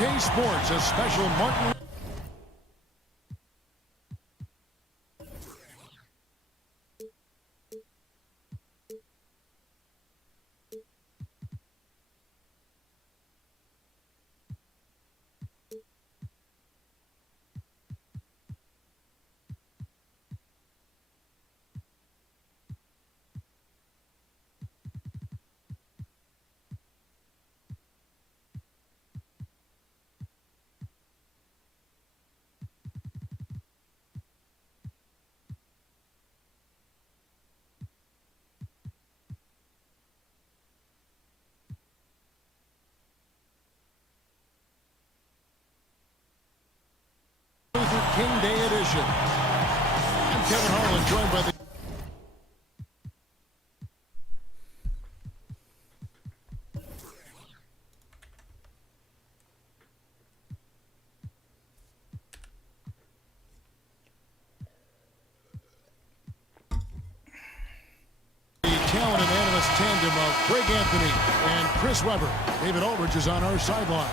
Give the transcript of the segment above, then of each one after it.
NBA2K Sports, a special Martin. King Day edition. I'm Kevin Harlan, joined by the talented animus tandem of Craig Anthony and Chris Webber. David Aldridge is on our sideline.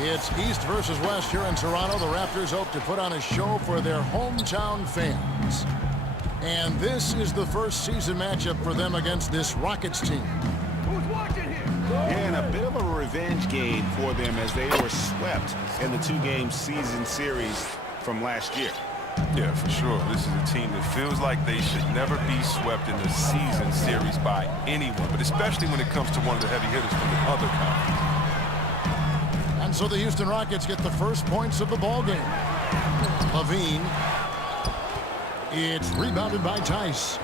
It's East versus West here in Toronto. The Raptors hope to put on a show for their hometown fans. And this is the first season matchup for them against this Rockets team. Who's watching here? Yeah, and a bit of a revenge game for them as they were swept in the two-game season series from last year. Yeah, for sure. This is a team that feels like they should never be swept in the season series by anyone, but especially when it comes to one of the heavy hitters from the other conference. And so the Houston Rockets get the first points of the ball game. Levine. It's rebounded by Tice.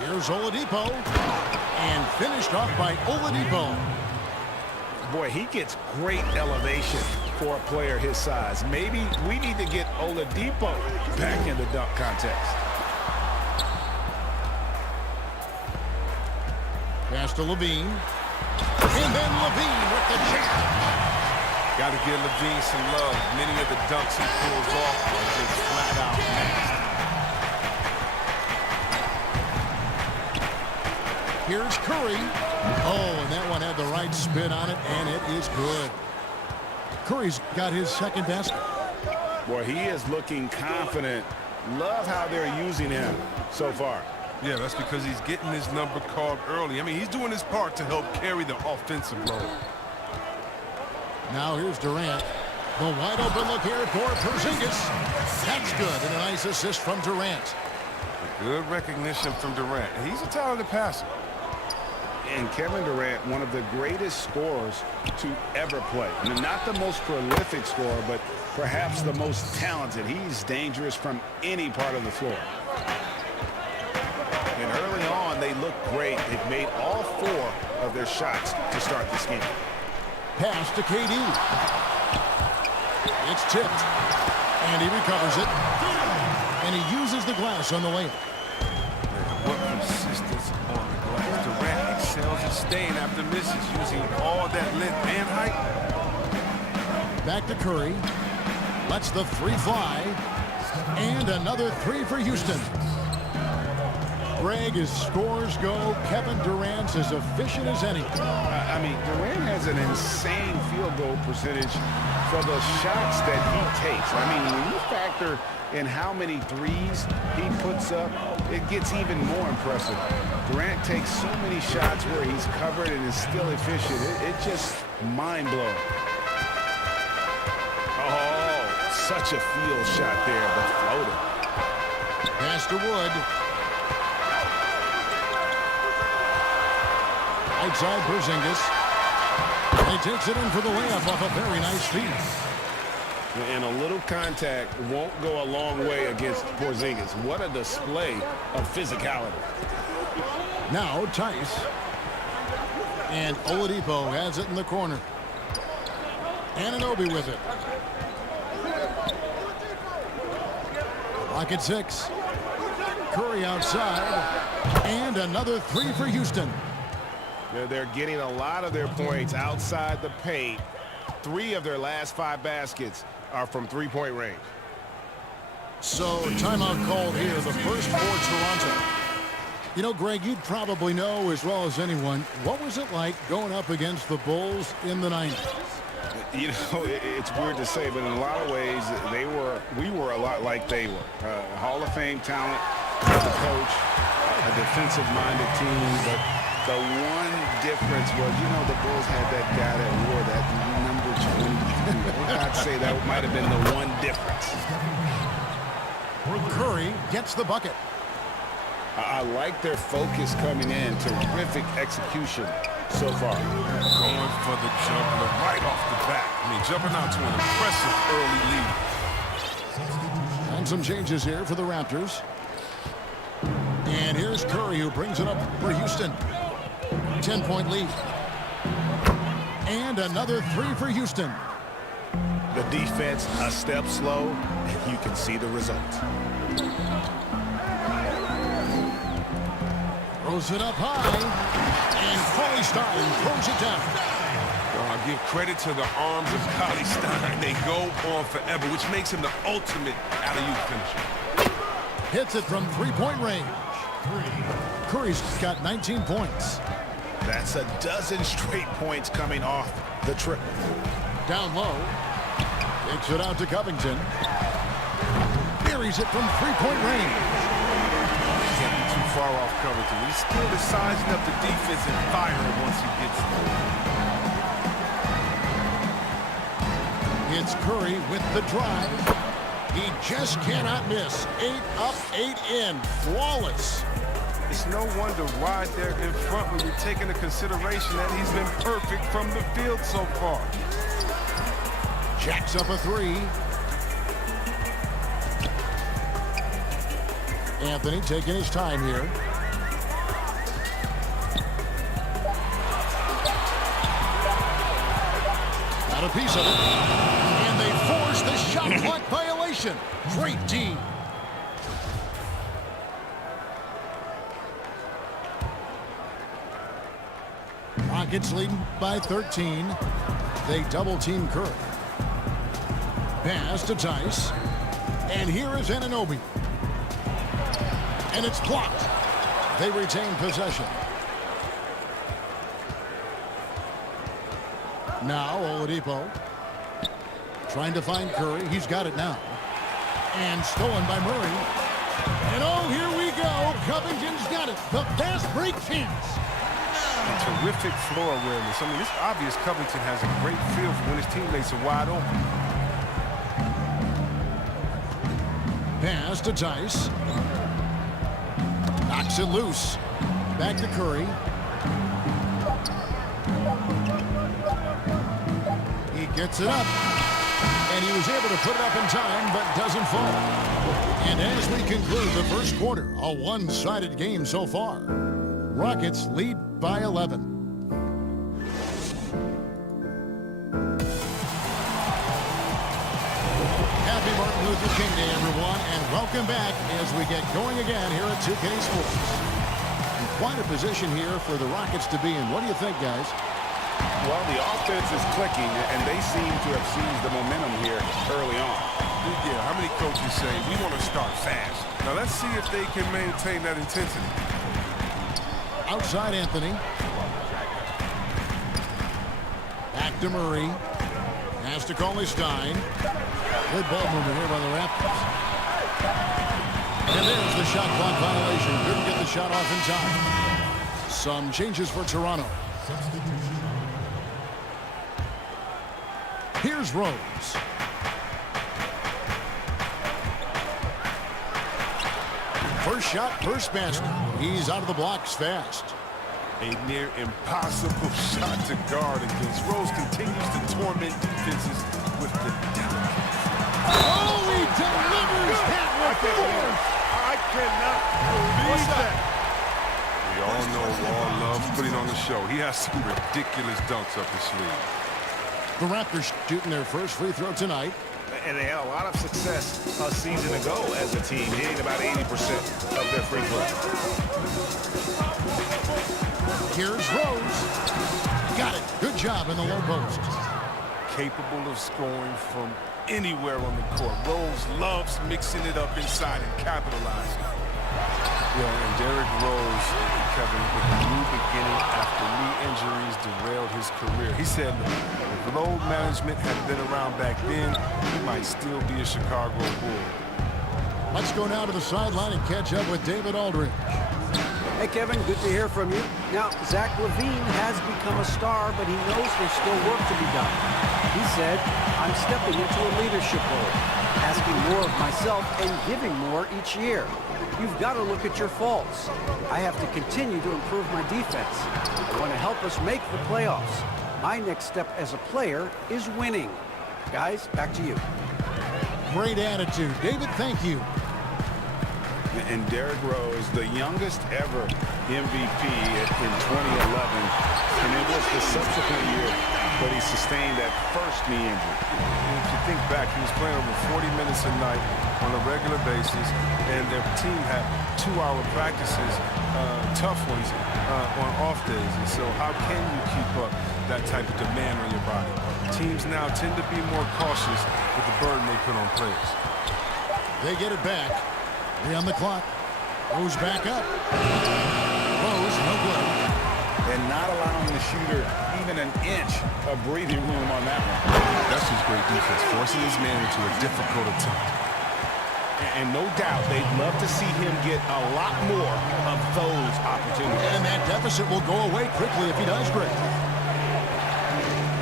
Here's Oladipo. And finished off by Oladipo. Boy, he gets great elevation for a player his size. Maybe we need to get Oladipo back in the dunk contest. Pass to Levine. And then Levine with the challenge. Got to give Levine some love. Many of the dunks he pulls off are just flat out nasty. Here's Curry. Oh, and that one had the right spin on it, and it is good. Curry's got his second basket. Boy, he is looking confident. Love how they're using him so far. Yeah, that's because he's getting his number called early. I mean, he's doing his part to help carry the offensive load. Now here's Durant. The wide open look here for Porzingis. That's good, and a nice assist from Durant. Good recognition from Durant. He's a talented passer. And Kevin Durant, one of the greatest scorers to ever play. Not the most prolific scorer, but perhaps the most talented. He's dangerous from any part of the floor. And early on, they look great. They've made all 4 of their shots to start this game. Pass to KD. It's tipped. And he recovers it. And he uses the glass on the layup. What persistence on the glass. Durant excels at staying after misses, using all that length and height. Back to Curry. Lets the 3 fly. And another 3 for Houston. Greg, as scores go, Kevin Durant's as efficient as any. I mean, Durant has an insane field goal percentage for the shots that he takes. I mean, when you factor in how many threes he puts up, it gets even more impressive. Durant takes so many shots where he's covered and is still efficient. It's just mind-blowing. Oh, such a field shot there, the floater. Pass to Wood. Right side, Porzingis. He takes it in for the layup off a very nice feed. And a little contact won't go a long way against Porzingis. What a display of physicality. Now Tice. And Oladipo has it in the corner. Anunoby with it. Rocket 6. Curry outside. And another 3 for Houston. They're getting a lot of their points outside the paint. 3 of their last 5 baskets are from three-point range. So timeout called here, the first for Toronto. You know, Greg, you'd probably know as well as anyone, what was it like going up against the Bulls in the 90s? You know, it's weird to say, but in a lot of ways, we were a lot like they were. Hall of Fame talent as a coach, a defensive-minded team, but the one difference was, you know, the Bulls had that guy that wore that number 22. I'd say that might have been the one difference. Curry gets the bucket. I like their focus coming in. Terrific execution so far. Going for the jumper right off the bat. I mean, jumping out to an impressive early lead. And some changes here for the Raptors. And here's Curry, who brings it up for Houston. 10-point lead. And another three for Houston. The defense a step slow, and you can see the results. Throws it up high, and Cauley Stein throws it down. Well, I give credit to the arms of Cauley Stein. They go on forever, which makes him the ultimate alley-oop finisher. Hits it from three-point range. Curry's got 19 points. That's a dozen straight points coming off the triple. Down low. Takes it out to Covington. Buries it from three-point range. Can't be too far off Covington. He's still sizing up the defense and firing once he gets there. It's Curry with the drive. He just cannot miss. 8 up, 8 in. Flawless. It's no wonder why they're in front when you take into consideration that he's been perfect from the field so far. Jacks up a three. Anthony taking his time here. Got a piece of it. And they force the shot clock violation. Great D. Rockets leading by 13. They double-team Curry. Pass to Tice. And here is Anunoby. And it's blocked. They retain possession. Now Oladipo trying to find Curry. He's got it now. And stolen by Murray. And oh, here we go. Covington's got it. The fast break chance. Terrific floor awareness. I mean, it's obvious Covington has a great feel for when his teammates are wide open. Pass to Tice. Knocks it loose. Back to Curry. He gets it up. And he was able to put it up in time, but doesn't fall. And as we conclude the first quarter, a one-sided game so far. Rockets lead by 11. Happy Martin Luther King Day, everyone, and welcome back as we get going again here at 2K Sports. And quite a position here for the Rockets to be in. What do you think, guys? Well, the offense is clicking, and they seem to have seized the momentum here early on. Yeah, how many coaches say, we want to start fast? Now, let's see if they can maintain that intensity. Outside Anthony. Back to Murray. Has to Cauley Stein. Good ball movement here by the Raptors. And there's the shot clock violation. Couldn't get the shot off in time. Some changes for Toronto. Here's Rose. First shot, first basket. He's out of the blocks fast. A near impossible shot to guard against. Rose continues to torment defenses with the dunk. Oh, he delivers that with force. I cannot believe that. We all know Wall loves putting on the show. He has some ridiculous dunks up his sleeve. The Raptors shooting their first free throw tonight. And they had a lot of success a season ago as a team, hitting about 80% of their free throws. Here's Rose. Got it. Good job in the low post. Capable of scoring from anywhere on the court. Rose loves mixing it up inside and capitalizing. Yeah, and Derrick Rose, Kevin, with a new beginning after knee injuries derailed his career. He said, if load management had been around back then, he might still be a Chicago Bull. Let's go now to the sideline and catch up with David Aldridge. Hey, Kevin, good to hear from you. Now, Zach LaVine has become a star, but he knows there's still work to be done. He said, I'm stepping into a leadership role, asking more of myself and giving more each year. You've got to look at your faults. I have to continue to improve my defense. I want to help us make the playoffs. My next step as a player is winning. Guys, back to you. Great attitude. David, thank you. And Derrick Rose, the youngest ever MVP in 2011, and it was the subsequent year, but he sustained that first knee injury. If you think back, he was playing over 40 minutes a night on a regular basis, and their team had 2-hour practices, tough ones, on off days. And so how can you keep up that type of demand on your body? Teams now tend to be more cautious with the burden they put on players. They get it back. 3 on the clock. Rose back up. Rose, no good. And not allowing the shooter even an inch of breathing room on that one. That's just great defense, forcing his man into a difficult attempt. And no doubt they'd love to see him get a lot more of those opportunities. And that deficit will go away quickly if he does great.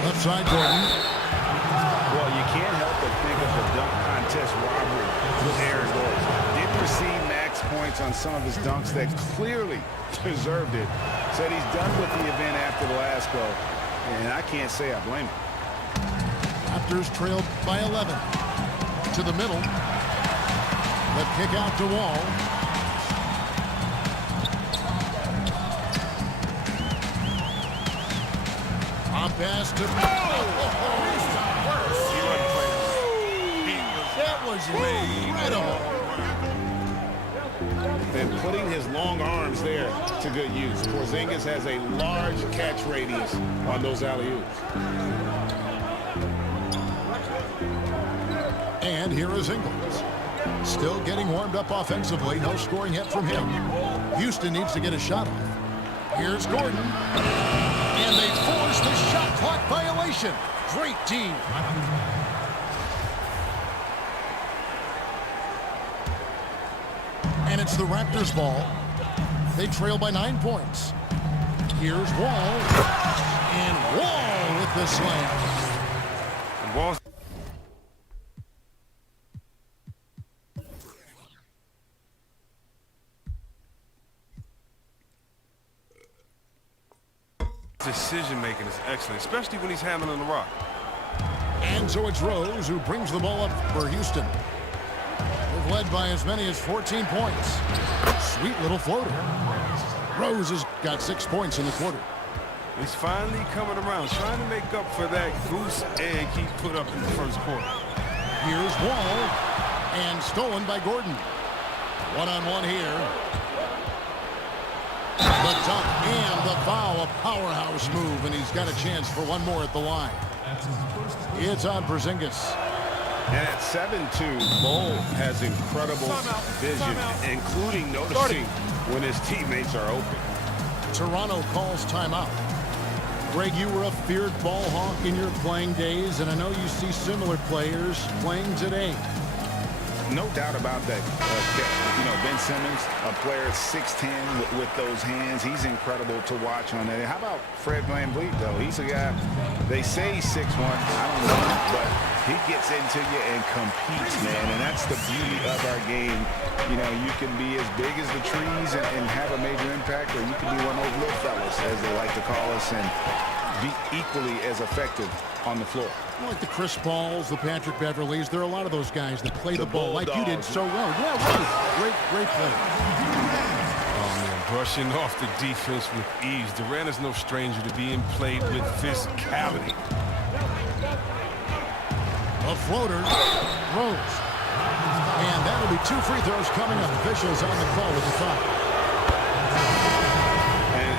Left side, Gordon. Well, you can't help but think of the dunk contest robbery with Aaron Gordon. Didn't receive max points on some of his dunks that clearly deserved it. Said he's done with the event after the last go, and I can't say I blame him. Raptors trailed by 11. To the middle. The kick out to Wall. On pass to... That was incredible. And putting his long arms there to good use. Porzingis has a large catch radius on those alley-oops. And here is Ingles. Still getting warmed up offensively. No scoring yet from him. Houston needs to get a shot off. Here's Gordon. And they force the shot clock violation. Great team. And it's the Raptors' ball. They trail by 9 points. Here's Wall. And Wall with the slam. Wall's decision-making is excellent, especially when he's handling the rock. And so it's Rose who brings the ball up for Houston. They've led by as many as 14 points. Sweet little floater. Rose has got 6 points in the quarter. He's finally coming around, trying to make up for that goose egg he put up in the first quarter. Here's Wall. And stolen by Gordon. One-on-one here. The dunk and the foul, a powerhouse move, and he's got a chance for one more at the line. It's on Porzingis. And at 7'2", Bull has incredible vision, including noticing when his teammates are open. Toronto calls timeout. Greg, you were a feared ball hawk in your playing days, and I know you see similar players playing today. No doubt about that. Ben Simmons, a player 6'10", with those hands. He's incredible to watch on that. How about Fred VanVleet, though? He's a guy, they say he's 6'1". I don't know, but he gets into you and competes, man. And that's the beauty of our game. You know, you can be as big as the trees and have a major impact, or you can be one of those little fellas, as they like to call us, and be equally as effective on the floor. Like the Chris Pauls, the Patrick Beverleys, there are a lot of those guys that play the ball like you did so well. Yeah, right. Great play. Oh, man, brushing off the defense with ease. Durant is no stranger to being played with physicality. A floater. Rose. And that'll be 2 free throws coming up. Officials on the call with the foul.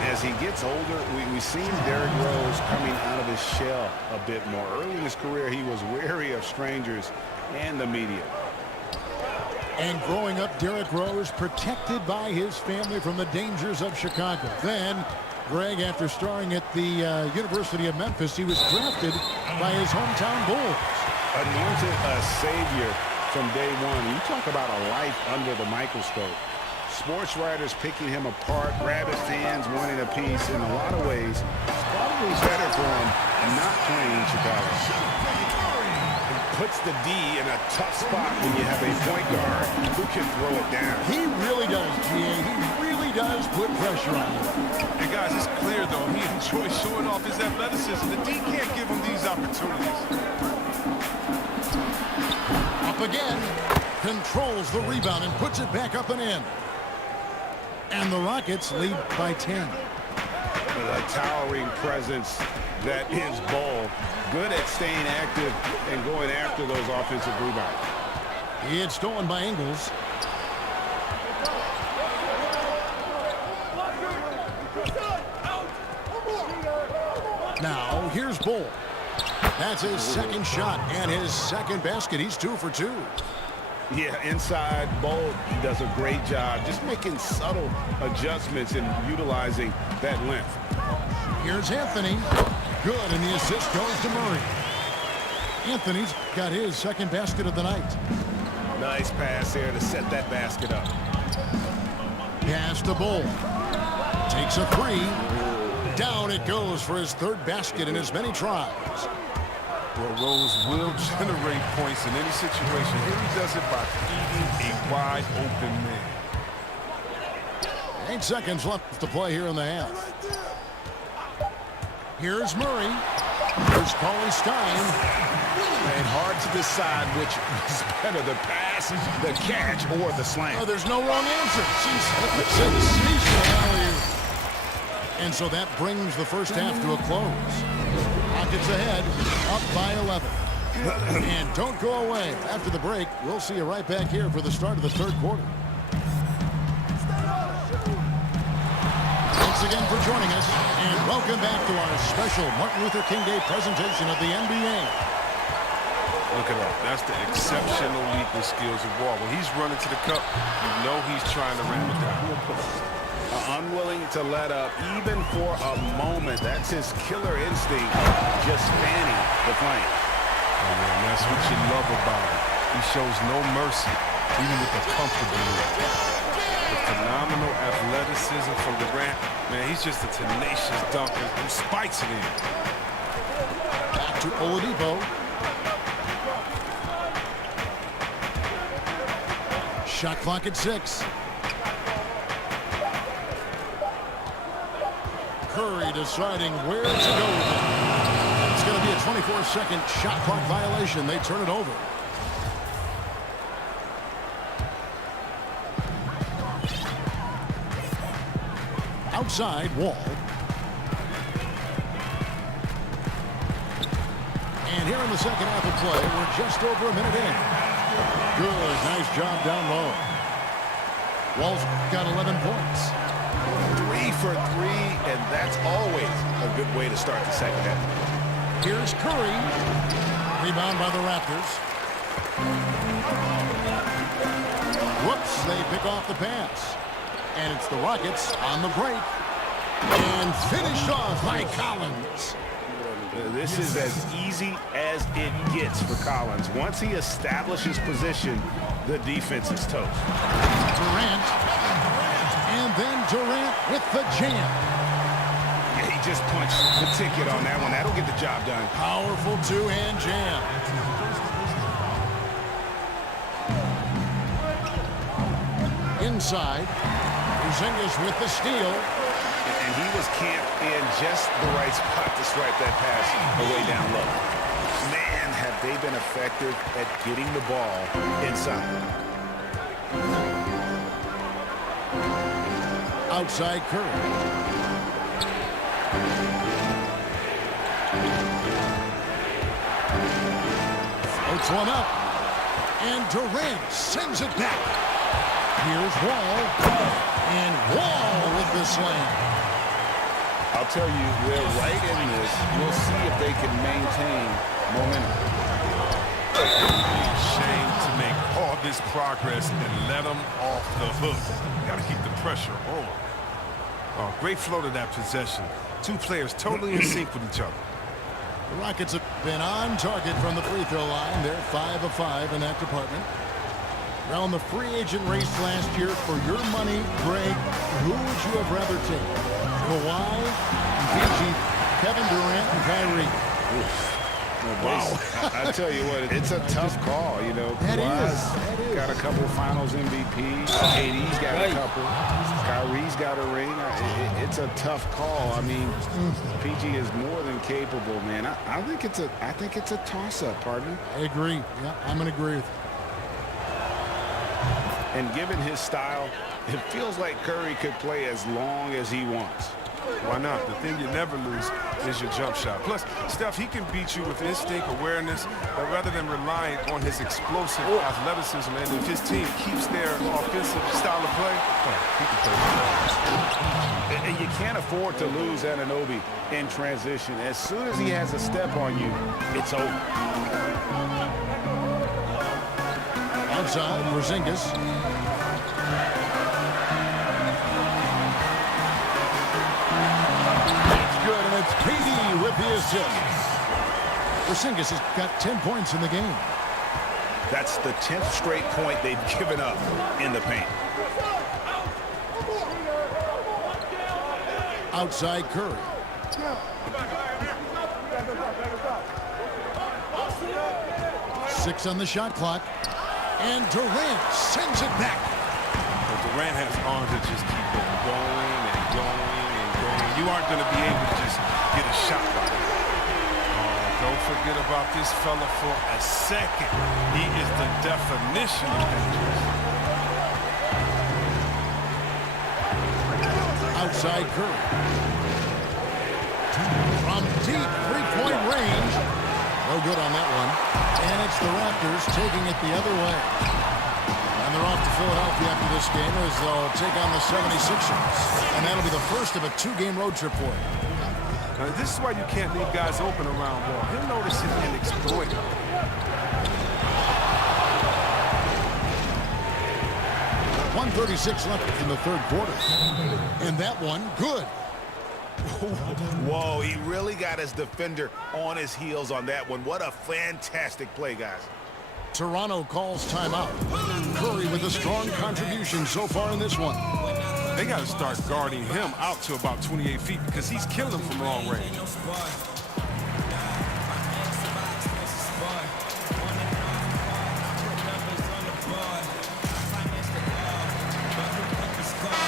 As he gets older, we've seen Derrick Rose coming out of his shell a bit more. Early in his career, he was wary of strangers and the media. And growing up, Derrick Rose protected by his family from the dangers of Chicago. Then, Greg, after starring at the University of Memphis, he was drafted by his hometown Bulls. Anointed a savior from day one. You talk about a life under the microscope. Sports writers picking him apart, rabid fans wanting a piece. In a lot of ways, it's probably better for him not playing in Chicago. Puts the D in a tough spot when you have a point guard who can throw it down. He really does, GA. He really does put pressure on him. And guys, it's clear though, he enjoys showing off his athleticism. The D can't give him these opportunities. Up again, controls the rebound and puts it back up and in. And the Rockets lead by 10. A towering presence that is Ball. Good at staying active and going after those offensive rebounds. He had stolen by Ingles. Now, here's Bull. That's his second shot and his second basket. He's 2 for 2. Yeah, inside, Bull does a great job just making subtle adjustments and utilizing that length. Here's Anthony. Good, and the assist goes to Murray. Anthony's got his second basket of the night. Nice pass there to set that basket up. Pass to Bull. Takes a 3. Down it goes for his third basket in as many tries. Well, Rose will generate points in any situation. Here he does it by feeding a wide open man. 8 seconds left to play here in the half. Here's Murray. Here's Cauley Stein. And hard to decide which is better, the pass, the catch, or the slam. Oh, there's no wrong answer. Sensational. And so that brings the first half to a close. Rockets ahead, up by 11. And don't go away. After the break, we'll see you right back here for the start of the third quarter. Thanks again for joining us, and welcome back to our special Martin Luther King Day presentation of the NBA. Look at that. That's the exceptional leaping skills of Wall. When he's running to the cup, you know he's trying to ram it down. Unwilling to let up, even for a moment. That's his killer instinct, just fanning the flame. Oh, man, that's what you love about him. He shows no mercy, even with the comfortable look. The phenomenal athleticism from Durant. Man, he's just a tenacious dunker who spikes it in. Back to Oladipo. Shot clock at 6. Curry deciding where to go with it. It's going to be a 24-second shot clock violation. They turn it over. Outside, Wall. And here in the second half of play, we're just over a minute in. Good, nice job down low. Wall's got 11 points. 3 for 3, and that's always a good way to start the second half. Here's Curry. Rebound by the Raptors. Whoops, they pick off the pass. And it's the Rockets on the break. And finished off by Collins. This is as easy as it gets for Collins. Once he establishes position, the defense is toast. Durant. And then Durant with the jam. Yeah, he just punched the ticket on that one. That'll get the job done. Powerful two-hand jam. Inside. Porzingis with the steal. And he was camped in just the right spot to swipe that pass away down low. Man, have they been effective at getting the ball inside. Outside Curry. Floats one up. And Durant sends it back. Here's Wall. And Wall with the slam. I'll tell you, they're right in this. We'll see if they can maintain momentum. Shame to make all this progress and let them off the hook. Got to keep the pressure on. Oh, great flow to that possession. Two players totally in sync with each other. The Rockets have been on target from the free throw line. They're 5 of 5 in that department. Around the free agent race last year, for your money, Greg, who would you have rather take? Kawhi, PG, Kevin Durant, and Kyrie. Wow. I tell you what, it's a tough call. You know, Kawhi's got a couple finals MVPs. KD's got a couple. Kyrie's got a ring. It's a tough call. I mean, PG is more than capable, man. I think it's a toss-up, partner. I agree. Yeah, I'm going to agree with you. And given his style, it feels like Curry could play as long as he wants. Why not? The thing you never lose is your jump shot. Plus, Steph, he can beat you with instinct, awareness, rather than relying on his explosive athleticism. And if his team keeps their offensive style of play, he can play. And you can't afford to lose Anunoby in transition. As soon as he has a step on you, it's over. Outside, Porzingis. It's KD with the assist. Porzingis has got 10 points in the game. That's the 10th straight point they've given up in the paint. Outside Curry. Six on the shot clock. And Durant sends it back. But Durant has arms that just keep going and going and going. You aren't going to be able to just get a shot by him. Don't forget about this fella for a second. He is the definition of dangerous. Outside Curry. From deep three-point range. No good on that one. And it's the Raptors taking it the other way. And they're off to Philadelphia after this game as they'll take on the 76ers. And that'll be the first of a two-game road trip for him. Now, this is why you can't leave guys open around ball. He'll notice it and exploit it. 1:36 left in the third quarter. And that one, good. Whoa, he really got his defender on his heels on that one. What a fantastic play, guys. Toronto calls timeout. Curry with a strong contribution so far in this one. They got to start guarding him out to about 28 feet because he's killing them from long range.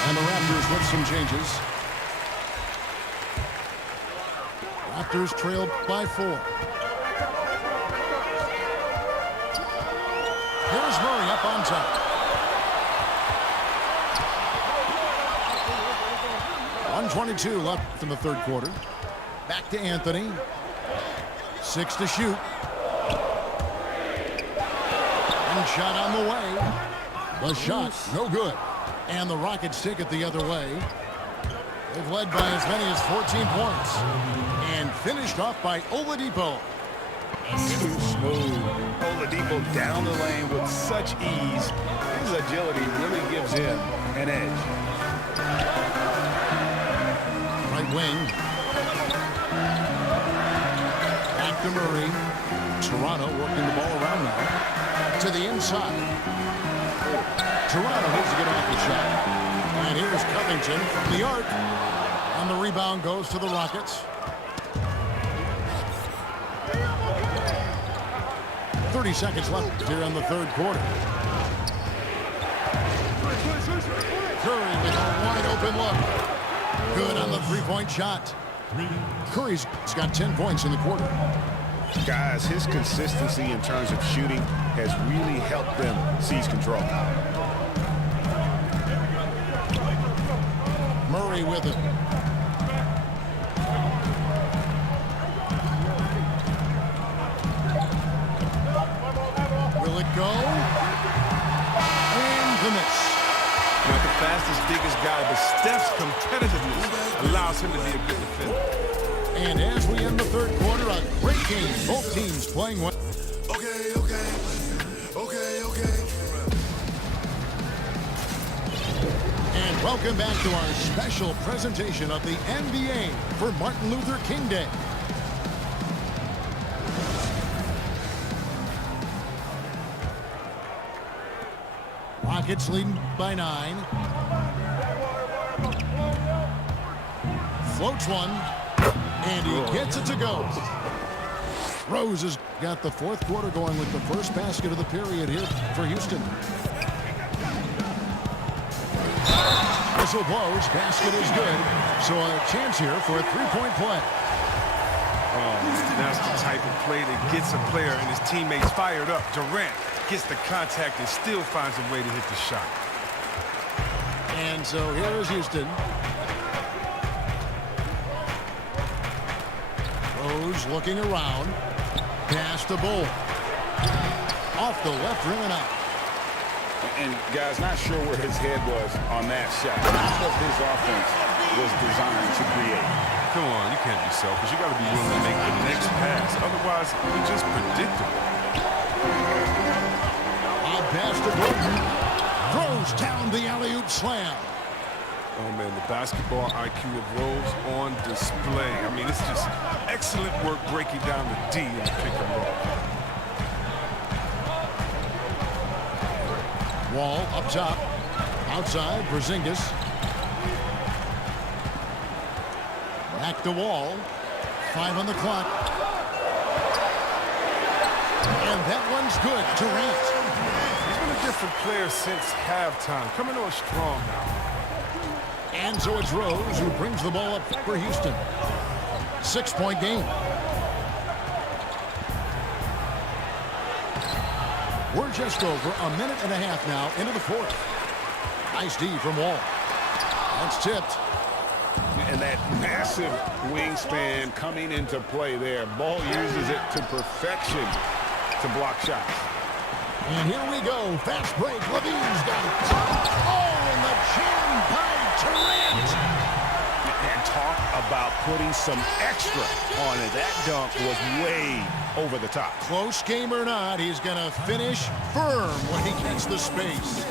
And the Raptors with some changes. Raptors trailed by 4. Here's Murray up on top. 1:22 left in the third quarter. Back to Anthony. 6 to shoot. And shot on the way. The shot, no good. And the Rockets take it the other way. They've led by as many as 14 points. And finished off by Oladipo. Too smooth. Oladipo down the lane with such ease. His agility really gives him an edge. Right wing. Back to Murray. Toronto working the ball around now. To the inside. Toronto needs to get off the shot. And here's Covington from the arc. And the rebound goes to the Rockets. 30 seconds left here in the third quarter. Curry with a wide open look. Good on the three-point shot. Curry's got 10 points in the quarter. Guys, his consistency in terms of shooting has really helped them seize control. Murray with it. Will it go? And the miss. Not the fastest, biggest guy, but Steph's competitiveness allows him to be a good defender. And as we end the third quarter, a great game. Both teams playing well. Okay. Welcome back to our special presentation of the NBA for Martin Luther King Day. Rockets leading by 9. Floats one, and he gets it to go. Rose has got the fourth quarter going with the first basket of the period here for Houston. Whistle blows, basket is good. So a chance here for a three-point play. Oh, that's the type of play that gets a player and his teammates fired up. Durant gets the contact and still finds a way to hit the shot. And so here is Houston. Rose looking around. Pass to Bull. Off the left rim and out. And, guys, not sure where his head was on that shot. That's what his offense was designed to create. Come on, you can't be selfish. You got to be willing to make the next pass. Otherwise, you're just predictable. On pass to Gordon. Throws down the alley-oop slam. Oh, man, the basketball IQ of Rose on display. I mean, it's just excellent work breaking down the D in the pick and roll. Wall up top. Outside, Porzingis. Back to Wall. 5 on the clock. And that one's good. Durant. He's been a different player since halftime. Coming on strong now. And so it's Rose who brings the ball up for Houston. 6-point game. We're just over a minute and a half now into the fourth. Nice D from Wall. That's tipped. And that massive wingspan coming into play there. Ball uses it to perfection to block shots. And here we go. Fast break. Levine's got it. Oh, and the jam by Durant. And talk about putting some extra on it. That dunk was way over the top. Close game or not, he's going to finish firm when he gets the space.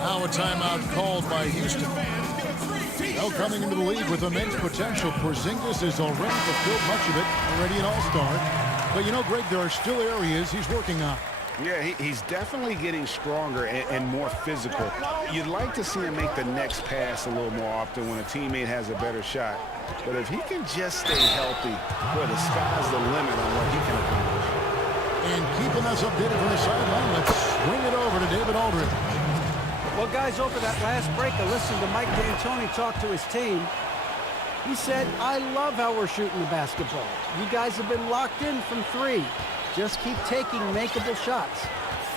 Now a timeout called by Houston. Now coming into the league with immense potential, Porzingis has already fulfilled much of it, already an all-star. But you know, Greg, there are still areas he's working on. Yeah, he's definitely getting stronger and more physical. You'd like to see him make the next pass a little more often when a teammate has a better shot. But if he can just stay healthy, boy, the sky's the limit on what he can accomplish. And keeping us updated from the sideline, let's swing it over to David Aldridge. Well, guys, over that last break, I listened to Mike D'Antoni talk to his team. He said, I love how we're shooting the basketball. You guys have been locked in from 3. Just keep taking makeable shots.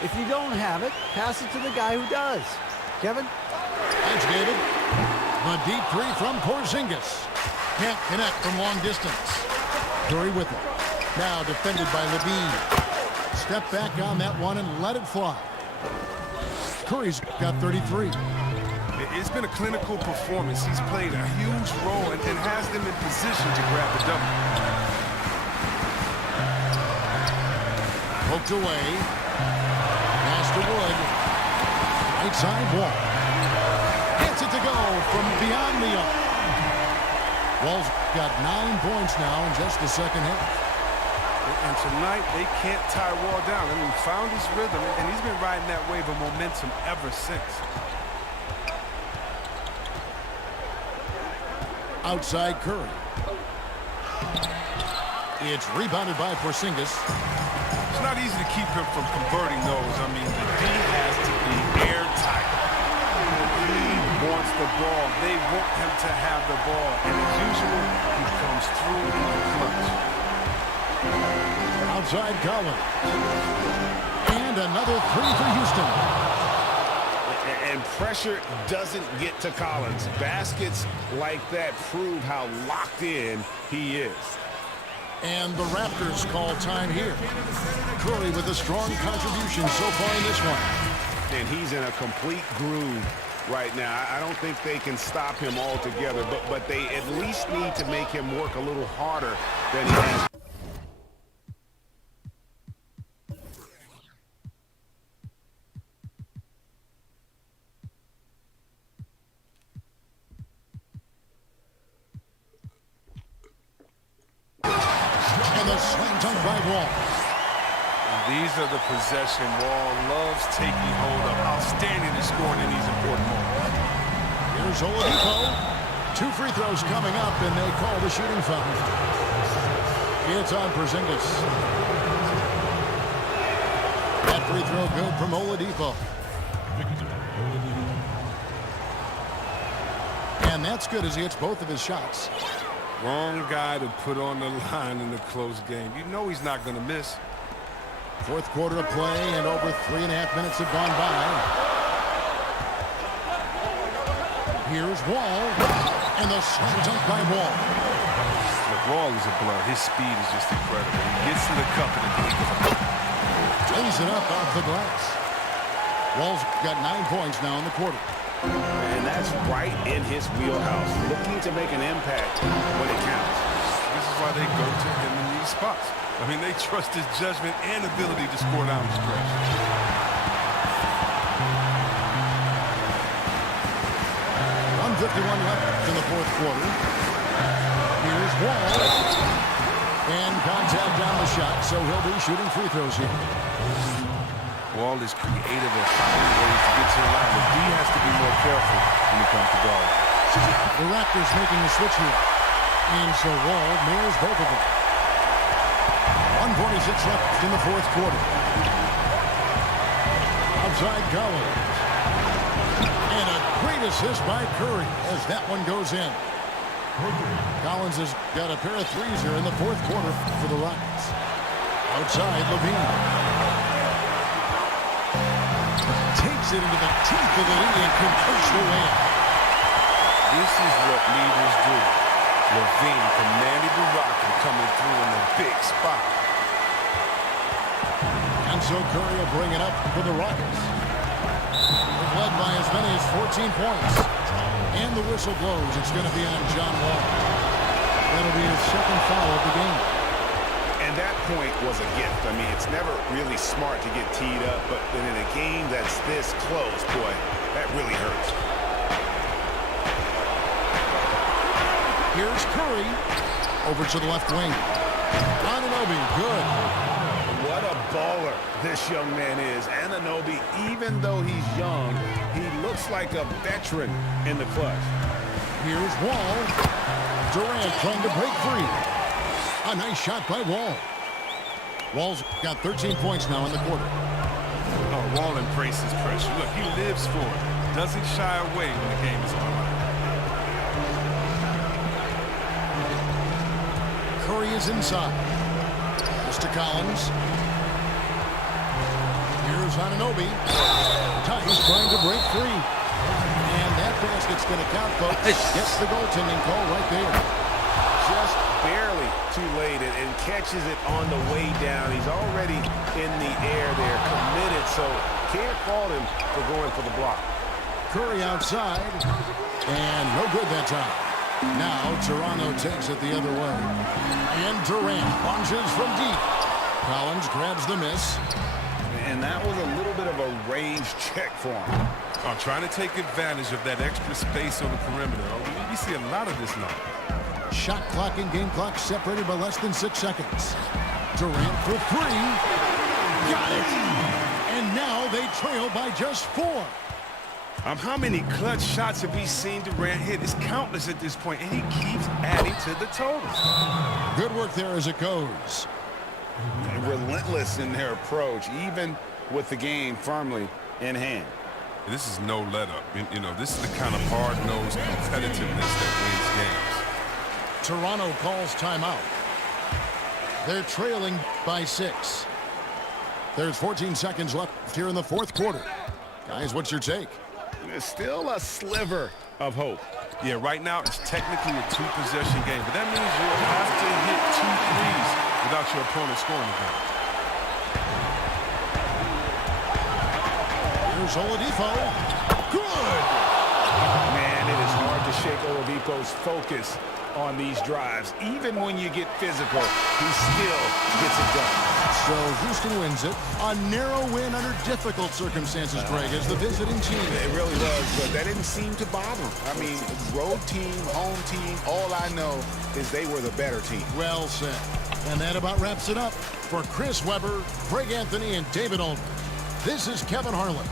If you don't have it, pass it to the guy who does. Kevin? Thanks, David. The deep 3 from Porzingis. Can't connect from long distance. Curry with it. Now defended by Levine. Step back on that one and let it fly. Curry's got 33. It's been a clinical performance. He's played a huge role and has them in position to grab the double. Poked away. Pass to Wood. Right side Wall. Gets it to go from beyond the arc. Wall's got 9 points now in just the second half. And tonight, they can't tie Wall down. I mean, he found his rhythm, and he's been riding that wave of momentum ever since. Outside Curry. It's rebounded by Porzingis. It's not easy to keep him from converting those. I mean, the D has to be airtight. He wants the ball. They want him to have the ball. And as usual, he comes through in the clutch. Outside Collins. And another 3 for Houston. And pressure doesn't get to Collins. Baskets like that prove how locked in he is. And the Raptors call time here. Curry with a strong contribution so far in this one. And he's in a complete groove right now. I don't think they can stop him altogether, but they at least need to make him work a little harder than he has. a slam dunk by Wall. And these are the possession Wall loves taking hold of. Outstanding at scoring in these important moments. Here's Oladipo. 2 free throws coming up, and they call the shooting foul. It's on Porzingis. That free throw good from Oladipo. And that's good as he hits both of his shots. Wrong guy to put on the line in a close game. You know he's not going to miss. Fourth quarter of play, and over 3.5 minutes have gone by. Here's Wall, and the slam dunk by Wall. Look, Wall is a blur. His speed is just incredible. He gets to the cup in the blink of an eye. Lays it up off the glass. Wall's got 9 points now in the quarter. And that's right in his wheelhouse, looking to make an impact when it counts. This is why they go to him in these spots. I mean, they trust his judgment and ability to score down the stretch. 1:51 left in the fourth quarter. Here's Wall. And contact on the shot, so he'll be shooting free throws here. Wall is creative at finding ways to get to the line, but D has to be more careful when it comes to guard. The Raptors making the switch here. And so Wall nails both of them. 1:46 left in the fourth quarter. Outside Collins. And a great assist by Curry as that one goes in. Collins has got a pair of threes here in the fourth quarter for the Rockets. Outside Levine. Takes it into the teeth of the lead and converts the win. This is what leaders do. Levine commanded the Rocket coming through in the big spot. And so Curry will bring it up for the Rockets. They've led by as many as 14 points. And the whistle blows. It's going to be on John Wall. That'll be his second foul of the game. And that point was a gift. I mean, it's never really smart to get teed up, but in a game that's this close, boy, that really hurts. Here's Curry. Over to the left wing. Anunoby, good. What a baller this young man is. Anunoby, even though he's young, he looks like a veteran in the clutch. Here's Wall. Durant trying to break free. A nice shot by Wall. Wall's got 13 points now in the quarter. Oh, Wall embraces pressure. Look, he lives for it. Doesn't shy away when the game is on line. Curry is inside. Mr. Collins. Here's Anunoby. Ty's trying to break free. And that basket's going to count, folks. Gets the goaltending call right there. Just barely too late and catches it on the way down. He's already in the air there, committed, so can't fault him for going for the block. Curry outside. And no good that time. Now Toronto takes it the other way. And Durant lunges from deep. Collins grabs the miss. And that was a little bit of a range check for him. I'm trying to take advantage of that extra space on the perimeter. We see a lot of this now. Shot clock and game clock separated by less than 6 seconds. Durant for three. Got it. And now they trail by just 4. How many clutch shots have we seen Durant hit? It's countless at this point, and he keeps adding to the totals. Good work there as it goes. And relentless in their approach, even with the game firmly in hand. This is no let-up. You know, this is the kind of hard-nosed competitiveness that wins games. Toronto calls timeout. They're trailing by 6. There's 14 seconds left here in the fourth quarter. Guys, what's your take? There's still a sliver of hope. Yeah, right now it's technically a 2-possession game, but that means you'll have to hit 2 threes without your opponent scoring again. Here's Oladipo. Good! Man, it is hard to shake Oladipo's focus on these drives. Even when you get physical, he still gets it done. So Houston wins it. A narrow win under difficult circumstances, Greg, as the visiting team. It really was, but that didn't seem to bother him. I mean, road team, home team, all I know is they were the better team. Well said. And that about wraps it up. For Chris Webber, Craig Anthony, and David Olmer, this is Kevin Harlan